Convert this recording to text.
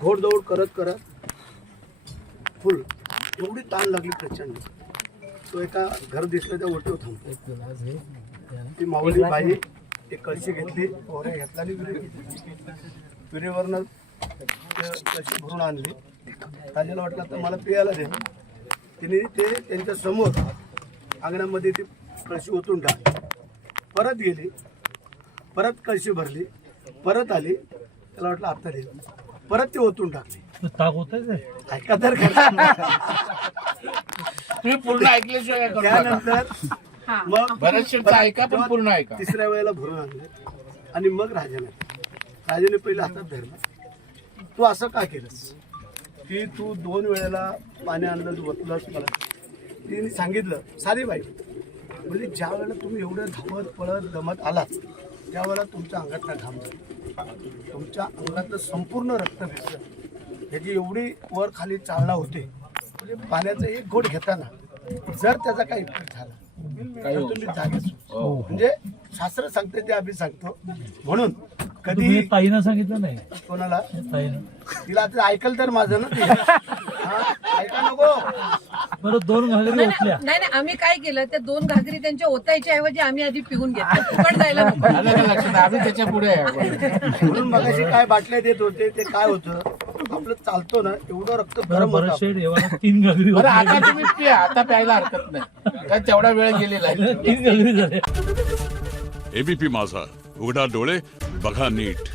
घोडदौड करत करत फुल एवढी ताण लागली प्रचंड. तो एका घर दिसलं त्या ओटीवर थांबतो. ती माऊली बाई एक कळशी घेतली, पोऱ्या घेतला आणि विहिरीवरनं कळशी भरून आणली. राजाला वाटलं तर मला पियाला दे. तिने ते त्यांच्या समोर अंगणामध्ये ती कळशी ओतून टाकली. परत गेली, परत कळशी भरली, परत आली. त्याला वाटलं आता दे, परत ती ओतून टाकली. ताक होत ऐका तर तुम्ही पूर्ण ऐकल्याशिवाय त्यानंतर मग बरेचशे ऐका पण पूर्ण ऐका. तिसऱ्या वेळेला भरून आणले आणि मग राजाने पहिले हातात धरलं. तू असं का केलंस की तू 2 वेळेला पाणी आणलं, तू बसलंस. मला तिने सांगितलं सारी बाई म्हणजे ज्या वेळेला तुम्ही एवढं धावत पळत दमत आलात त्यावेळेला तुमच्या अंगातला घाम झाला, तुमच्या अंगातलं संपूर्ण रक्त भिजलं. ह्याची एवढी वर खाली चालना होते. म्हणजे पाण्याचा एक घोट घेताना जर त्याचा काही इफेक्ट झाला तर तुम्ही जागेच. म्हणजे शास्त्र सांगते ते आम्ही सांगतो. म्हणून कधी ताईनं सांगितलं नाही कोणाला ताईनं. तिला आता ऐकल तर माझं ना ते. ऐका नको. बरं 2 घागरी ओतल्या. नाही नाही, आम्ही काय केलं, त्या 2 घागरी त्यांच्या ओतायच्या ऐवजी आम्ही आधी पिऊन घेतलं, फुकट जायला नको. आलं का लक्षात? आम्ही त्याच्या पुढे आहे. म्हणून मगाशी काय बाटल्या देत होते ते काय होतं, आपलं चालतो ना एवढं रक्त गरम बरं होतं. शेड एवढा 3 घागरी बरं ओतल्या. आता तुम्ही पिया, आता प्यायला हरकत नाही, काय तेवढा वेळ गेलेला आहे. 3 घागरी झाल्या. एबीपी माझा, उघडा डोळे बघा नीट.